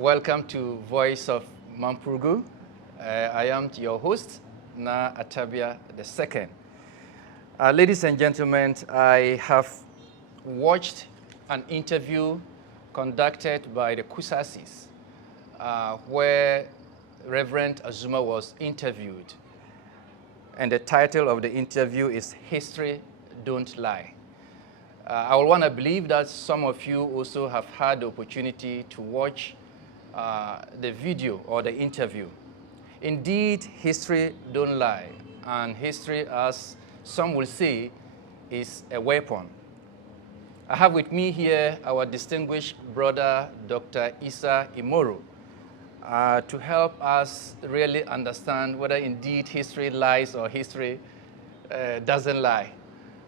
Welcome to Voice of Mampurgu. I am your host, Na Atabia II. Ladies and gentlemen, I have watched an interview conducted by the Kusasis where Reverend Azumah was interviewed. And the title of the interview is History Don't Lie. I will want to believe that some of you also have had the opportunity to watch the video or the interview. Indeed, history don't lie, and history, as some will say, is a weapon. I have with me here our distinguished brother, Dr. Issah Imoro, to help us really understand whether indeed history lies or history doesn't lie.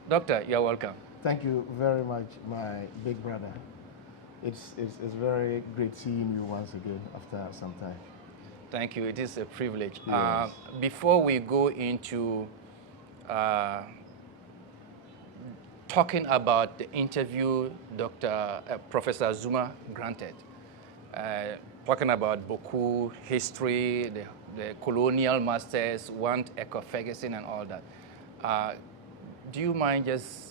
Doctor, you're welcome. Thank you very much, my big brother. It's very great seeing you once again after some time. Thank you. It is a privilege. Yes. Before we go into talking about the interview Professor Azumah granted, talking about Boku, history, the colonial masters, Ekem Ferguson and all that, do you mind just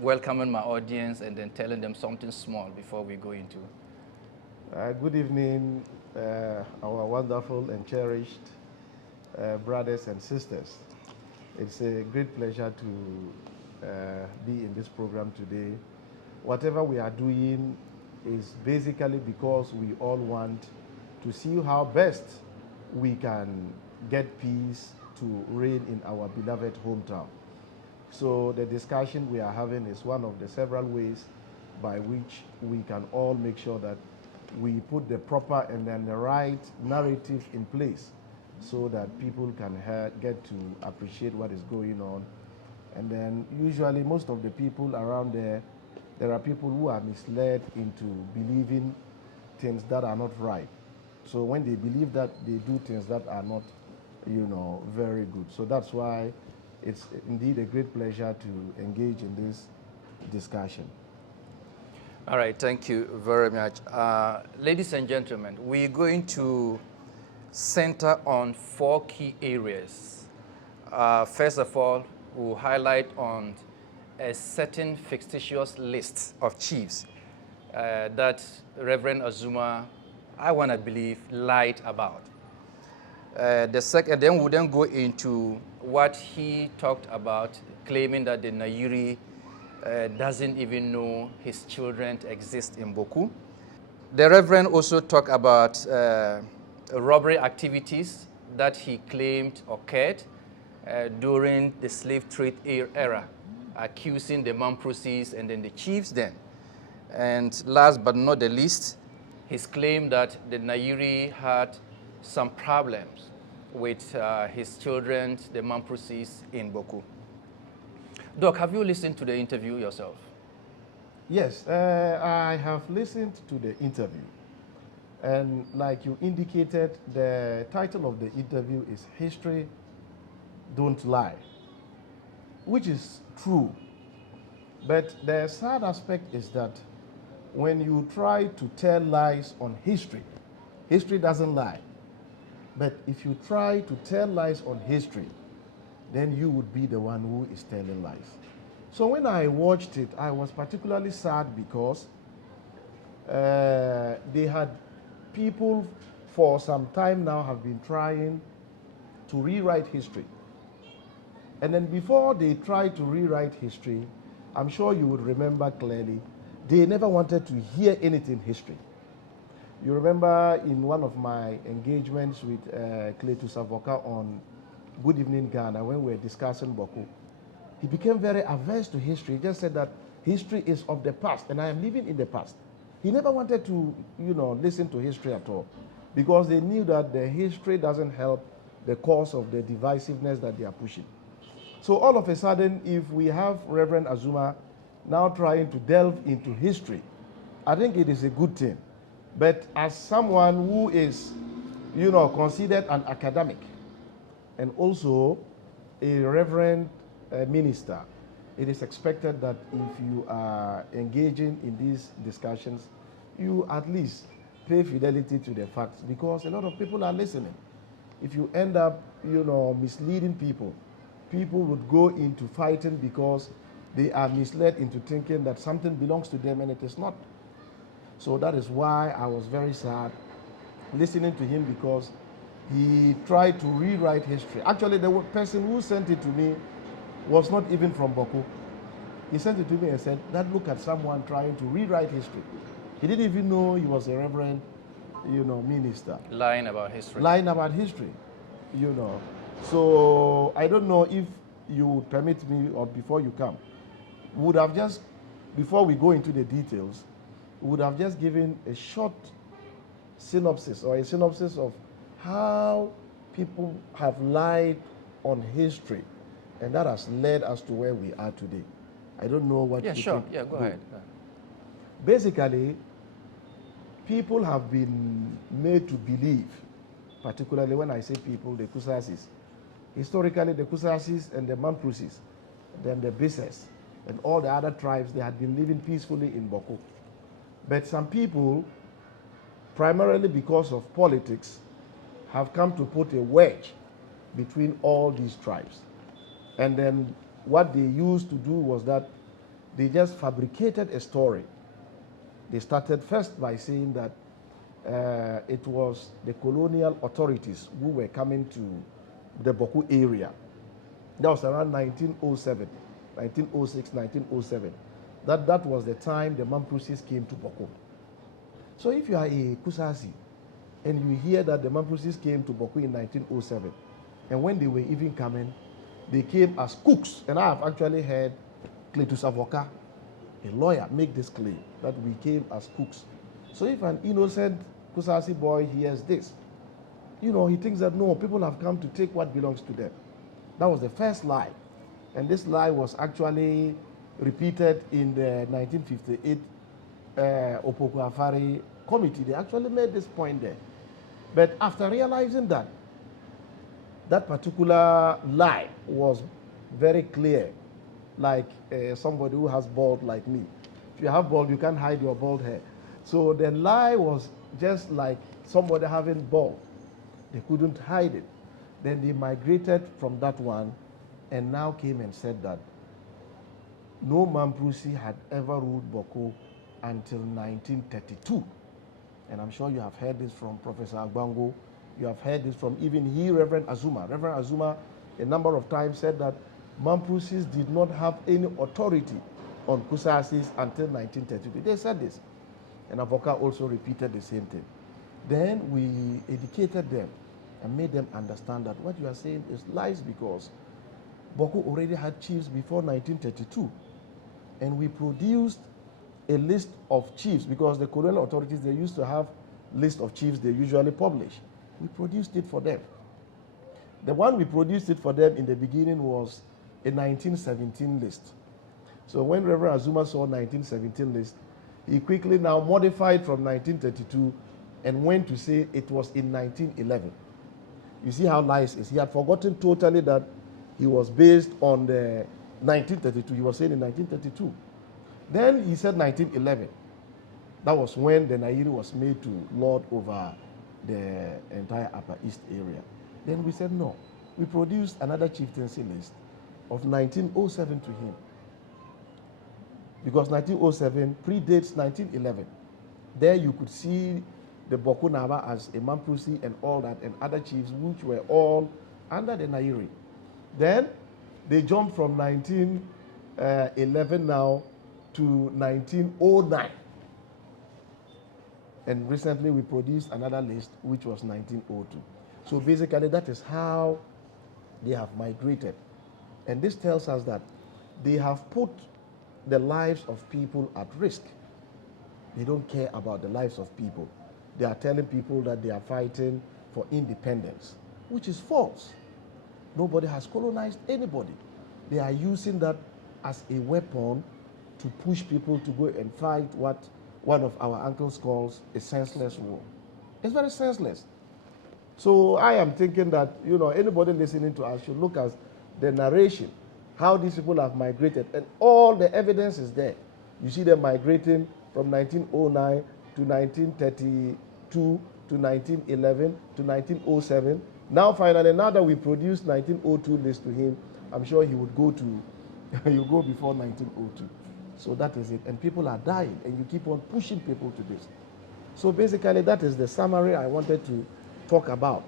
welcoming my audience and then telling them something small before we go into? Good evening, our wonderful and cherished brothers and sisters. It's a great pleasure to be in this program today. Whatever we are doing is basically because we all want to see how best we can get peace to reign in our beloved hometown. So the discussion we are having is one of the several ways by which we can all make sure that we put the proper and then the right narrative in place so that people can get to appreciate what is going on. And then usually most of the people around there are people who are misled into believing things that are not right. So when they believe that, they do things that are not, very good. So that's why it's indeed a great pleasure to engage in this discussion. All right, thank you very much. Ladies and gentlemen, we're going to center on 4 key areas. First of all, we'll highlight on a certain fictitious list of chiefs that Reverend Azumah, I want to believe, lied about. Then we'll then go into what he talked about, claiming that the Nayiri doesn't even know his children exist in Boku. The Reverend also talked about robbery activities that he claimed occurred during the slave trade era, accusing the Mamprosis and then the chiefs then. And last but not the least, his claim that the Nayiri had some problems with his children, the Mamprosis in Boku. Doc, have you listened to the interview yourself? Yes, I have listened to the interview. And like you indicated, the title of the interview is History Don't Lie, which is true. But the sad aspect is that when you try to tell lies on history, history doesn't lie. But if you try to tell lies on history, then you would be the one who is telling lies. So when I watched it, I was particularly sad because they had people for some time now have been trying to rewrite history. And then before they tried to rewrite history, I'm sure you would remember clearly, they never wanted to hear anything history. You remember in one of my engagements with Cletus Savoka on Good Evening Ghana, when we were discussing Boku, he became very averse to history. He just said that history is of the past, and I am living in the past. He never wanted to, listen to history at all, because they knew that the history doesn't help the cause of the divisiveness that they are pushing. So all of a sudden, if we have Reverend Azumah now trying to delve into history, I think it is a good thing. But as someone who is, considered an academic and also a reverend minister, it is expected that if you are engaging in these discussions, you at least pay fidelity to the facts, because a lot of people are listening. If you end up, misleading people, people would go into fighting because they are misled into thinking that something belongs to them and it is not. So that is why I was very sad listening to him, because he tried to rewrite history. Actually, the person who sent it to me was not even from Boko. He sent it to me and said, that look at someone trying to rewrite history. He didn't even know he was a reverend, minister. Lying about history. Lying about history, So I don't know if you would permit me, or before you come, would have just, before we go into the details, would have just given a short synopsis of how people have lied on history, and that has led us to where we are today. I don't know what you sure. think. Yeah, go ahead. Basically, people have been made to believe, particularly when I say people, the Kusasis. Historically, the Kusasis and the Mamprusis, then the Bises, and all the other tribes, they had been living peacefully in Boko. But some people, primarily because of politics, have come to put a wedge between all these tribes. And then what they used to do was that they just fabricated a story. They started first by saying that it was the colonial authorities who were coming to the Boko area. That was around 1907, 1906, 1907. That was the time the Mamprusis came to Boko. So if you are a Kusasi and you hear that the Mamprusis came to Boko in 1907, and when they were even coming, they came as cooks. And I have actually heard Cletus Avoka, a lawyer, make this claim that we came as cooks. So if an innocent Kusasi boy hears this, he thinks that no, people have come to take what belongs to them. That was the first lie. And this lie was actually repeated in the 1958 Opoku Afari committee. They actually made this point there. But after realizing that that particular lie was very clear, like somebody who has bald like me. If you have bald, you can't hide your bald hair. So the lie was just like somebody having bald. They couldn't hide it. Then they migrated from that one and now came and said that no Mamprusi had ever ruled Boko until 1932. And I'm sure you have heard this from Professor Agbango. You have heard this from even Reverend Azumah. Reverend Azumah, a number of times, said that Mamprusis did not have any authority on Kusasis until 1932. They said this. And Avoka also repeated the same thing. Then we educated them and made them understand that what you are saying is lies, because Boko already had chiefs before 1932. And we produced a list of chiefs, because the colonial authorities, they used to have list of chiefs they usually publish. We produced it for them. The one we produced it for them in the beginning was a 1917 list. So when Reverend Azumah saw 1917 list, he quickly now modified from 1932 and went to say it was in 1911. You see how nice it is. He had forgotten totally that he was based on the 1932. He was saying in 1932. Then he said 1911. That was when the Nayiri was made to lord over the entire Upper East area. Then we said no. We produced another chieftaincy list of 1907 to him, because 1907 predates 1911. There you could see the Boko Naba as a Mamprusi and all that, and other chiefs which were all under the Nayiri. Then they jumped from 1911 now to 1909. And recently we produced another list which was 1902. So basically that is how they have migrated. And this tells us that they have put the lives of people at risk. They don't care about the lives of people. They are telling people that they are fighting for independence, which is false. Nobody has colonized anybody. They are using that as a weapon to push people to go and fight what one of our uncles calls a senseless war. It's very senseless. So I am thinking that, anybody listening to us should look at the narration, how these people have migrated, and all the evidence is there. You see them migrating from 1909 to 1930, to 1911 to 1907. Now finally, now that we produced 1902 list to him, I'm sure he would go to, he'll go before 1902. So that is it. And people are dying, and you keep on pushing people to this. So basically, that is the summary I wanted to talk about,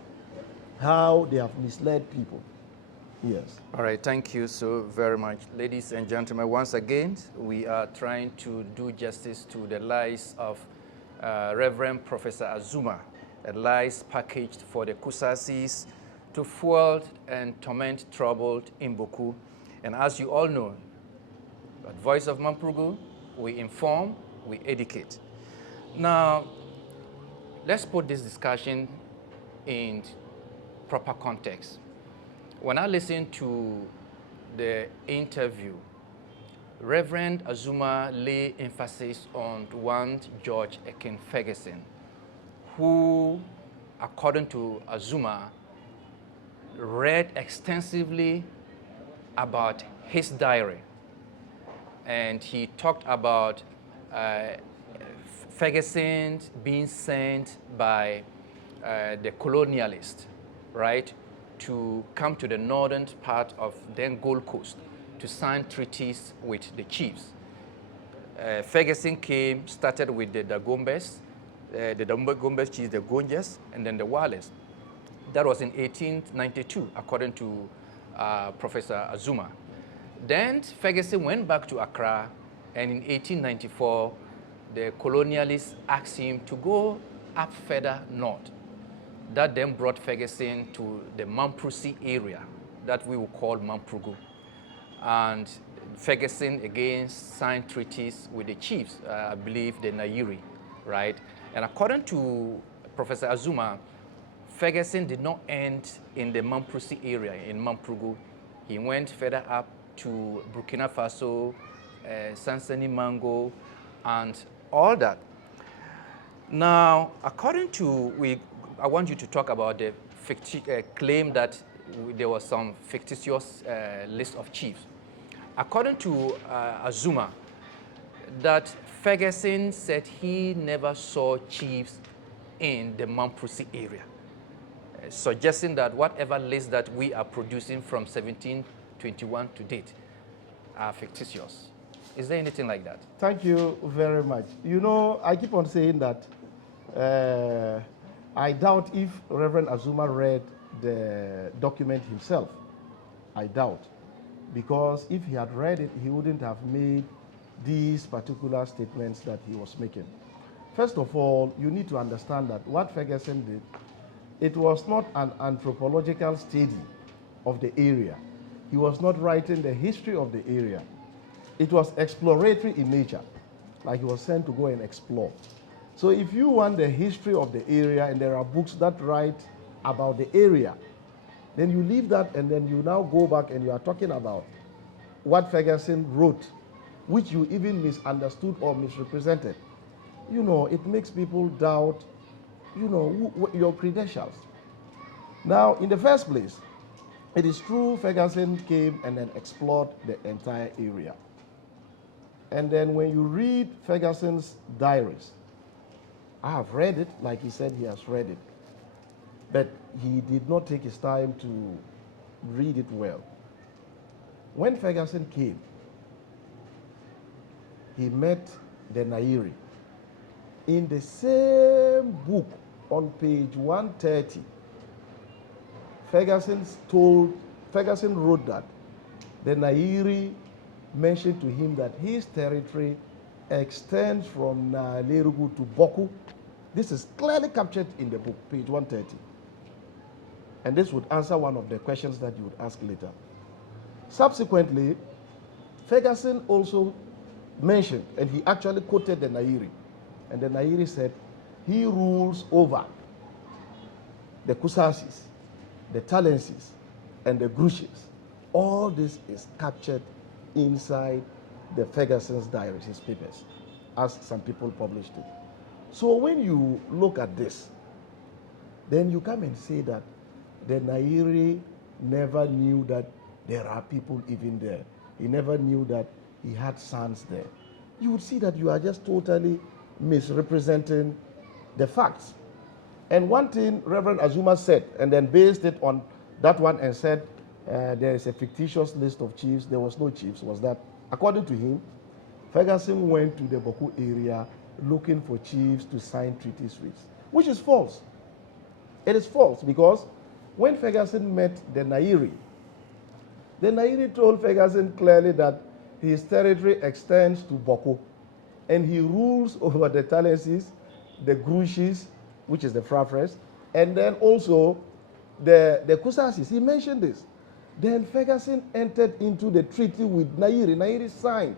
how they have misled people. Yes. All right, thank you so very much. Ladies and gentlemen, once again, we are trying to do justice to the lies of Reverend Professor Azumah, the lies packaged for the Kusasis to fuel and torment troubled Imboku. And as you all know, at Voice of Mamprugu, we inform, we educate. Now, let's put this discussion in proper context. When I listened to the interview, Reverend Azumah lay emphasis on one George Ekem Ferguson, who, according to Azumah, read extensively about his diary. And he talked about Ferguson being sent by the colonialists, right, to come to the northern part of then Gold Coast to sign treaties with the chiefs. Ferguson came, started with the Dagombes, the Dagombes chiefs, the Gonjas, and then the Wales. That was in 1892, according to Professor Azumah. Then Ferguson went back to Accra, and in 1894, the colonialists asked him to go up further north. That then brought Ferguson to the Mamprusi area that we will call Mamprugu. And Ferguson again signed treaties with the chiefs, I believe the Nayiri, right? And according to Professor Azumah, Ferguson did not end in the Mamprusi area in Mamprugu. He went further up to Burkina Faso, Sansani Mango, and all that. Now, according to, I want you to talk about the claim that there was some fictitious list of chiefs. According to Azumah, that Ferguson said he never saw chiefs in the Mamprusi area, suggesting that whatever list that we are producing from 1721 to date are fictitious. Is there anything like that? Thank you very much. You know, I keep on saying that I doubt if Reverend Azumah read the document himself. I doubt. Because if he had read it, he wouldn't have made these particular statements that he was making. First of all, you need to understand that what Ferguson did, it was not an anthropological study of the area. He was not writing the history of the area. It was exploratory in nature, like he was sent to go and explore. So if you want the history of the area, and there are books that write about the area, then you leave that and then you now go back and you are talking about what Ferguson wrote, which you even misunderstood or misrepresented. You know, it makes people doubt, you know, your credentials. Now, in the first place, it is true Ferguson came and then explored the entire area. And then when you read Ferguson's diaries, I have read it, like he said he has read it, but he did not take his time to read it well. When Ferguson came, he met the Nayiri. In the same book on page 130, Ferguson wrote that the Nayiri mentioned to him that his territory extends from Nalerugu to Boku. This is clearly captured in the book, page 130. And this would answer one of the questions that you would ask later. Subsequently, Ferguson also mentioned, and he actually quoted the Nayiri. And the Nayiri said, he rules over the Kusasis, the Talensis, and the Grushis. All this is captured inside the Ferguson's diaries, his papers, as some people published it. So when you look at this, then you come and say that the Nayiri never knew that there are people even there. He never knew that he had sons there. You would see that you are just totally misrepresenting the facts. And one thing Reverend Azumah said, and then based it on that one and said there is a fictitious list of chiefs, there was no chiefs, was that according to him, Ferguson went to the Boku area looking for chiefs to sign treaties with, which is false. It is false because when Ferguson met the Nayiri told Ferguson clearly that his territory extends to Boku, and he rules over the Talensis, the Grushis, which is the Frafres, and then also the Kusasis. He mentioned this. Then Ferguson entered into the treaty with Nayiri. Nayiri signed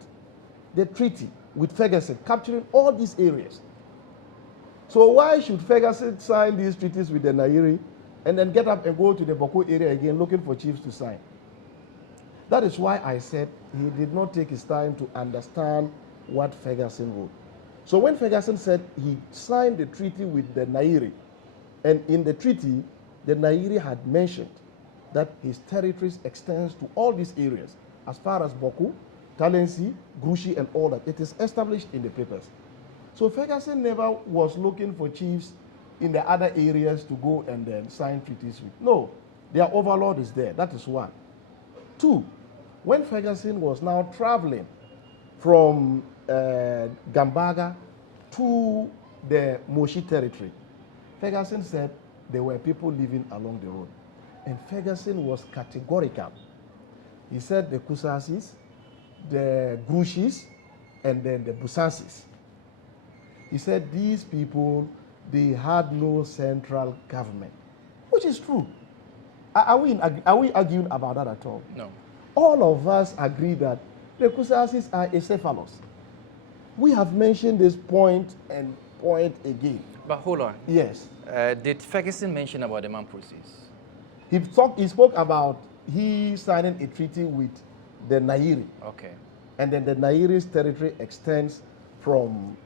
the treaty with Ferguson, capturing all these areas. So why should Ferguson sign these treaties with the Nayiri and then get up and go to the Boku area again looking for chiefs to sign? That is why I said he did not take his time to understand what Ferguson wrote. So when Ferguson said he signed the treaty with the Nayiri, and in the treaty, the Nayiri had mentioned that his territories extends to all these areas, as far as Boku, Talensi, Grushi, and all that. It is established in the papers. So Ferguson never was looking for chiefs in the other areas to go and then sign treaties with. No, their overlord is there. That is one. Two, when Ferguson was now traveling from Gambaga to the Moshi territory, Ferguson said there were people living along the road. And Ferguson was categorical. He said the Kusasis, the Grushis, and then the Busansis. He said these people, they had no central government, which is true. Are we arguing about that at all? No. All of us agree that the Kusasis are acephalous. We have mentioned this point and point again. But hold on. Yes. Did Ferguson mention about the Mamprosis? He spoke about he signing a treaty with the Nayiri. Okay. And then the Nayiri's territory extends from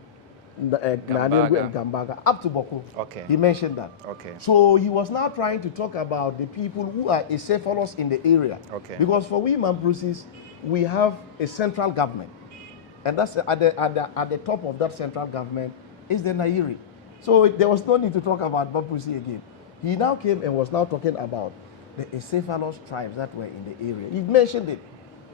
Nanyelu and Gambaga up to Boku. Okay. He mentioned that. Okay. So he was now trying to talk about the people who are acephalous in the area. Okay. Because for we Mamprosis, we have a central government. And that's at the top of that central government is the Nayiri. So there was no need to talk about Mamprosi again. He now came and was now talking about the acephalous tribes that were in the area. He mentioned it.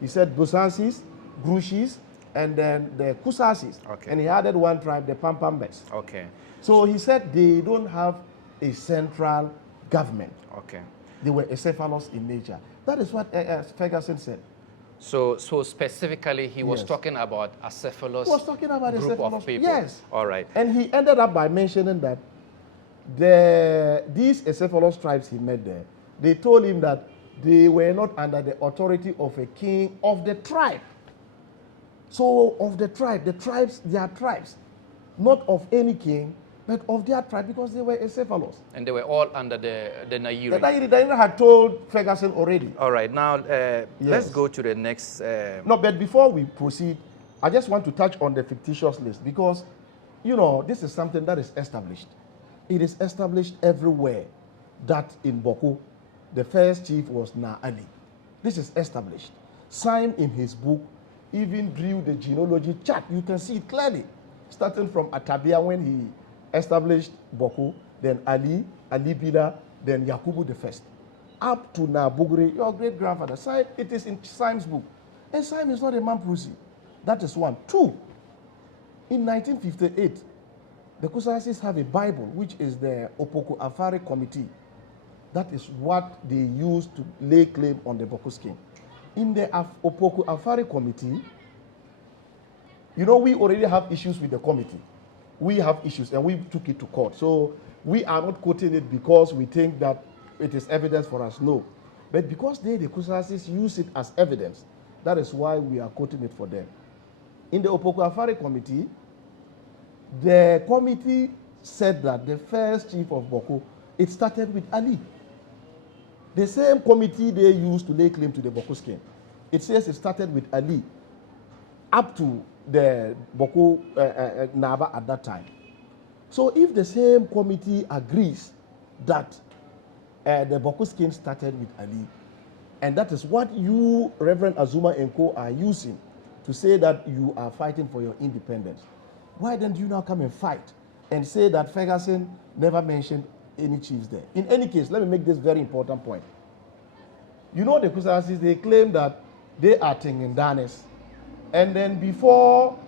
He said Busansis, Grushis, and then the Kusasis. Okay. And he added one tribe, the Pampambes. Okay. So he said they don't have a central government. Okay. They were acephalous in nature. That is what Ferguson said. So specifically, he was Yes. talking about acephalous He was talking about group acephalous of people. Yes. All right. And he ended up by mentioning that these acephalous tribes he met there, they told him that they were not under the authority of a king of the tribe. So of the tribe, the tribes, they are tribes, not of any king, but of their tribe because they were acephalous. And they were all under the Nayiri. The Nayiri had told Ferguson already. All right. Now, let's go to the next. No, but before we proceed, I just want to touch on the fictitious list because, you know, this is something that is established. It is established everywhere that in Boku, the first chief was Na Ali. This is established. Syme in his book even drew the genealogy chart. You can see it clearly, starting from Atabia when he established Boku, then Ali, Ali Bila, then Yakubu the first, up to Nabugri, your great-grandfather. Syme, it is in Syme's book. And Syme is not a Mamprosi. That is one. Two, in 1958, the Kusasis have a Bible, which is the Opoku Afari Committee. That is what they use to lay claim on the Boku scheme. In the Opoku Afari Committee, you know, we already have issues with the committee. We have issues, and we took it to court. So we are not quoting it because we think that it is evidence for us. No. But because the Kusasis use it as evidence, that is why we are quoting it for them. In the Opoku Afari Committee, the committee said that the first chief of Boku, it started with Ali. The same committee they used to lay claim to the Boku scheme. It says it started with Ali up to the Boku Naba at that time. So if the same committee agrees that the Boku scheme started with Ali, and that is what you, Reverend Azumah and Co. are using to say that you are fighting for your independence, why then do you now come and fight and say that Ferguson never mentioned any chiefs there. In any case, let me make this very important point. You know the Kusasis, they claim that they are Tingindanes. And then before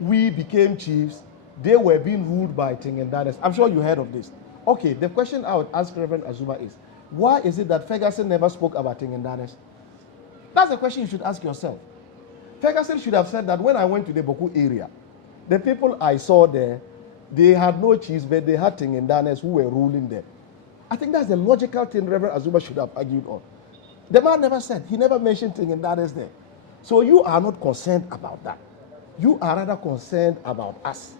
we became chiefs, they were being ruled by Tingindanes. I'm sure you heard of this. Okay, the question I would ask Reverend Azumah is, why is it that Ferguson never spoke about Tingindanes? That's the question you should ask yourself. Ferguson should have said that when I went to the Boku area, the people I saw there, they had no chiefs, but they had Tingindanes who were ruling there. I think that's the logical thing Reverend Azumah should have argued on. The man never said, he never mentioned Tingindanes there. So you are not concerned about that. You are rather concerned about us.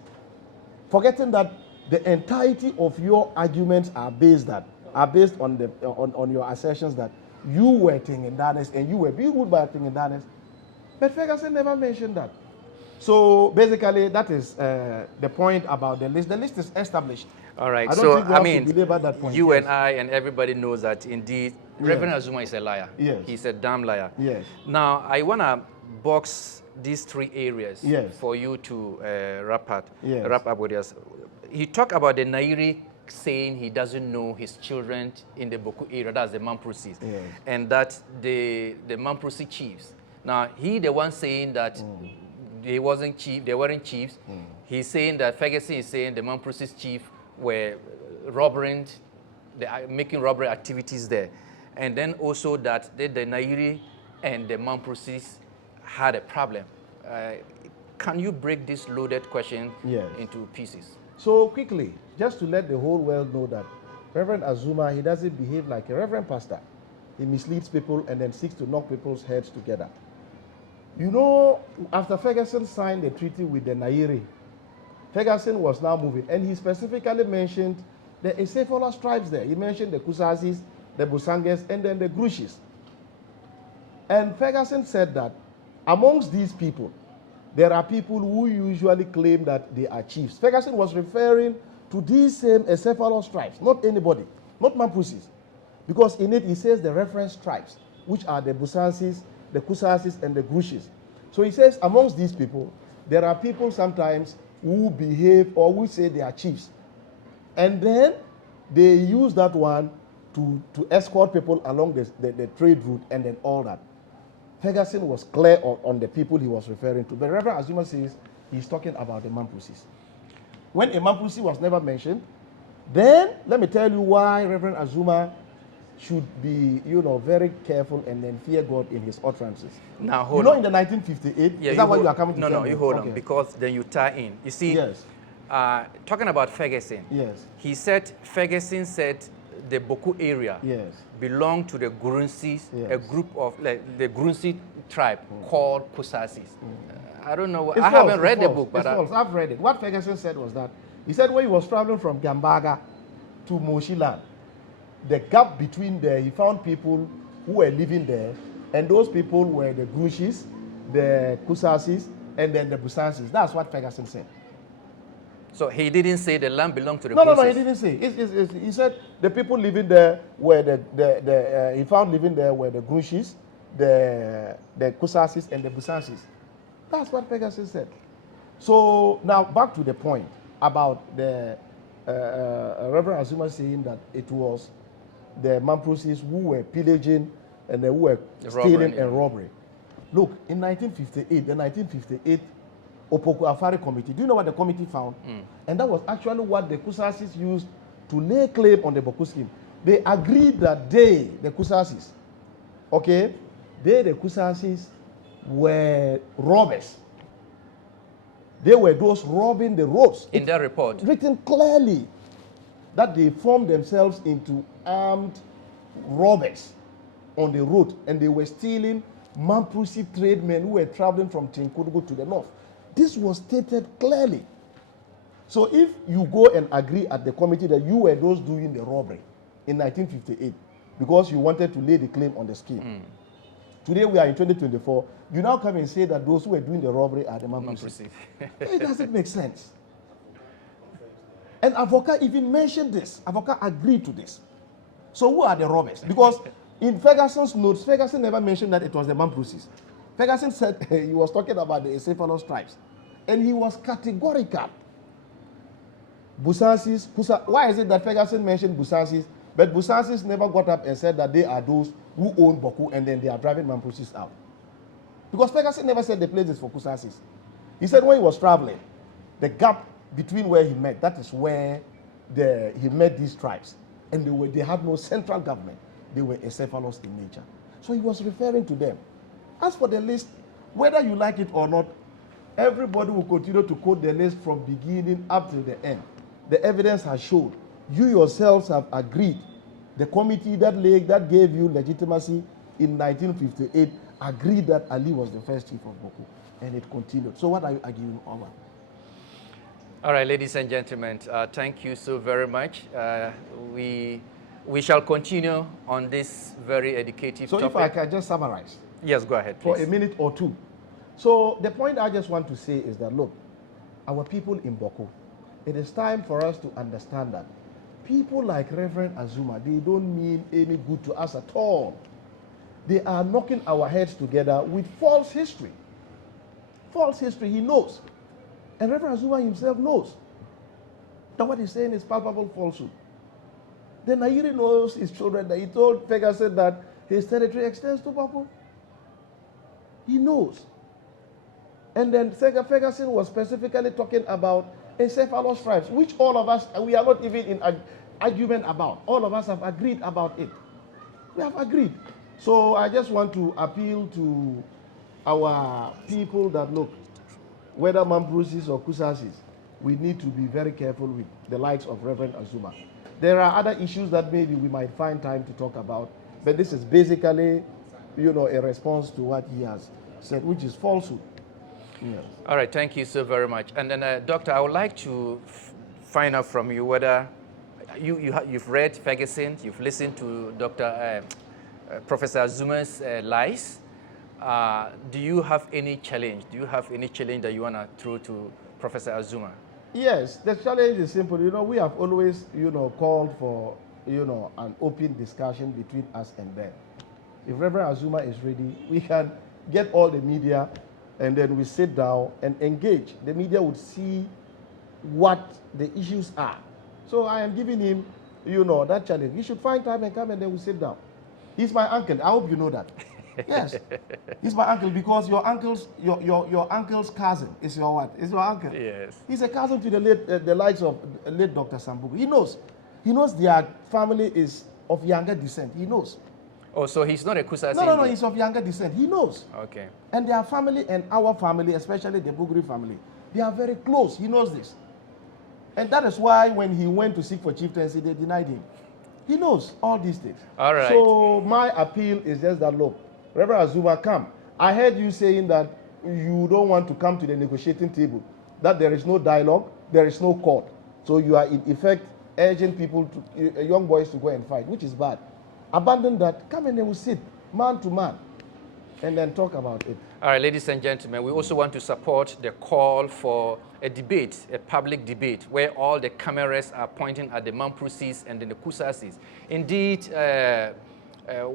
Forgetting that the entirety of your arguments are based on your assertions that you were Tingindanes and you were being ruled by Tingindanes. But Ferguson never mentioned that. So basically, that is the point about the list. The list is established. All right. I don't so think we I have mean, to belabor that point. you Yes. and I and everybody knows that indeed Reverend Azumah is a liar. Yes. He's a damn liar. Yes. Now I want to box these three areas Yes. for you to wrap up with us. He talked about the Nayiri saying he doesn't know his children in the Boku area, that's the Mamprosis, Yes. and that the Mamprosi chiefs. Now he the one saying that they weren't chiefs. He's saying that Ferguson is saying the Mamprosis chief were making robbery activities there, and then also that the Nayiri and the Mamprosis had a problem. Can you break this loaded question into pieces? So quickly, just to let the whole world know that Reverend Azumah, he doesn't behave like a reverend pastor. He misleads people and then seeks to knock people's heads together. You know, after Ferguson signed the treaty with the Nayiri, Ferguson was now moving, and he specifically mentioned the Acephalo tribes there. He mentioned the Kusasis, the Busanges, and then the Grushis. And Ferguson said that amongst these people, there are people who usually claim that they are chiefs. Ferguson was referring to these same Acephalo tribes, not anybody, not Mampusis. Because in it, he says the reference tribes, which are the Busansis, the Kusasis, and the Grushis. So he says amongst these people, there are people sometimes who behave or who say they are chiefs. And then they use that one to escort people along the trade route and then all that. Ferguson was clear on the people he was referring to. But Reverend Azumah says he's talking about the Mampusis. When a Mampusi was never mentioned, then let me tell you why Reverend Azumah should be, very careful and then fear God in his utterances. Now, hold on. In the 1958, is that what you are coming to tell me? No, you hold on, because then you tie in. You see, yes. Talking about Ferguson, yes. Ferguson said the Boku area belonged to the Grunsis, a group of the Grunsi tribe called Kusasis. I don't know. I haven't read the book, but I've read it. What Ferguson said was that he said when he was traveling from Gambaga to Moshiland, the gap between there, he found people who were living there, and those people were the Grushis, the Kusasis, and then the Busansis. That's what Ferguson said. So he didn't say the land belonged to the No, he didn't say. He said the people living there were he found living there were the Grushis, the Kusasis, and the Busansis. That's what Ferguson said. So now back to the point about the Reverend Azumah saying that it was the Mamprosis who were pillaging and who were stealing and robbery. Look, in 1958, Opoku Afari Committee, do you know what the committee found? And that was actually what the Kusasis used to lay claim on the Boku scheme. They agreed that the Kusasis, the Kusasis were robbers. They were those robbing the roads. In their report. Written clearly that they formed themselves into armed robbers on the road, and they were stealing Mampusi tradesmen who were traveling from Tinkurugu to the north. This was stated clearly. So if you go and agree at the committee that you were those doing the robbery in 1958 because you wanted to lay the claim on the scheme, today we are in 2024, you now come and say that those who were doing the robbery are the Mampusi. It doesn't make sense. And Avoka even mentioned this. Avoka agreed to this. So who are the robbers? Because in Ferguson's notes, Ferguson never mentioned that it was the Mampusis. Ferguson said he was talking about the Acephalo tribes. And he was categorical Busansis, why is it that Ferguson mentioned Busansis, but Busansis never got up and said that they are those who own Boku and then they are driving Mamprosis out? Because Ferguson never said the place is for Busansis. He said when he was traveling, the gap between where he met, that is where he met these tribes. And they had no central government. They were encephalous in nature. So he was referring to them. As for the list, whether you like it or not, everybody will continue to quote the list from beginning up to the end. The evidence has shown. You yourselves have agreed. The committee that gave you legitimacy in 1958 agreed that Ali was the first chief of Boku. And it continued. So what are you arguing over? All right, ladies and gentlemen, thank you so very much. We shall continue on this very educative topic. So if I can just summarize. Yes, go ahead, please. For a minute or two. So the point I just want to say is that, look, our people in Boku, it is time for us to understand that people like Reverend Azumah, they don't mean any good to us at all. They are knocking our heads together with false history. False history, he knows. And Reverend Azumah himself knows that what he's saying is palpable falsehood. Then Nayiri knows his children, that he told Ferguson that his territory extends to Boku. He knows. And then Ferguson was specifically talking about encephalous tribes, which all of us, we are not even in argument about. All of us have agreed about it. We have agreed. So I just want to appeal to our people that, look, whether Mamprosis or Kusasis, we need to be very careful with the likes of Reverend Azumah. There are other issues that maybe we might find time to talk about, but this is basically, a response to what he has said, which is falsehood. Yes. All right, thank you so very much. And then, Doctor, I would like to find out from you whether you've read Ferguson, you've listened to Professor Azumah's lies. Do you have any challenge? Do you have any challenge that you want to throw to Professor Azumah? Yes, the challenge is simple. We have always, called for, an open discussion between us and them. If Reverend Azumah is ready, we can get all the media and then we sit down and engage. The media would see what the issues are. So I am giving him, that challenge. He should find time and come and then we sit down. He's my uncle. I hope you know that. Yes, he's my uncle because your uncle's cousin is your what? Is your uncle? Yes. He's a cousin to the likes of late Dr. Sambugu. He knows their family is of younger descent. He knows. Oh, so he's not a Kusasi? No, he's of younger descent. He knows. Okay. And their family and our family, especially the Bugri family, they are very close. He knows this. And that is why when he went to seek for chieftaincy, they denied him. He knows all these things. All right. So my appeal is just that, look, Reverend Azumah, come. I heard you saying that you don't want to come to the negotiating table, that there is no dialogue, there is no court. So you are in effect urging people, young boys, to go and fight, which is bad. Abandon that. Come and then we'll sit man to man and then talk about it. All right, ladies and gentlemen, we also want to support the call for a debate, a public debate, where all the cameras are pointing at the Mamprosis and then the Kusasis. Indeed,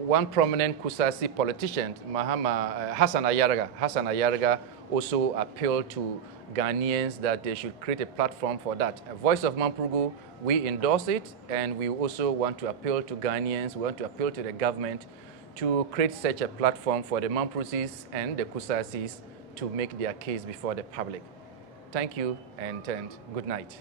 one prominent Kusasi politician, Hassan Ayarga, also appealed to Ghanaians that they should create a platform for that. A Voice of Mamprogo, we endorse it, and we also want to appeal to Ghanaians, we want to appeal to the government to create such a platform for the Mamprosis and the Kusasis to make their case before the public. Thank you and good night.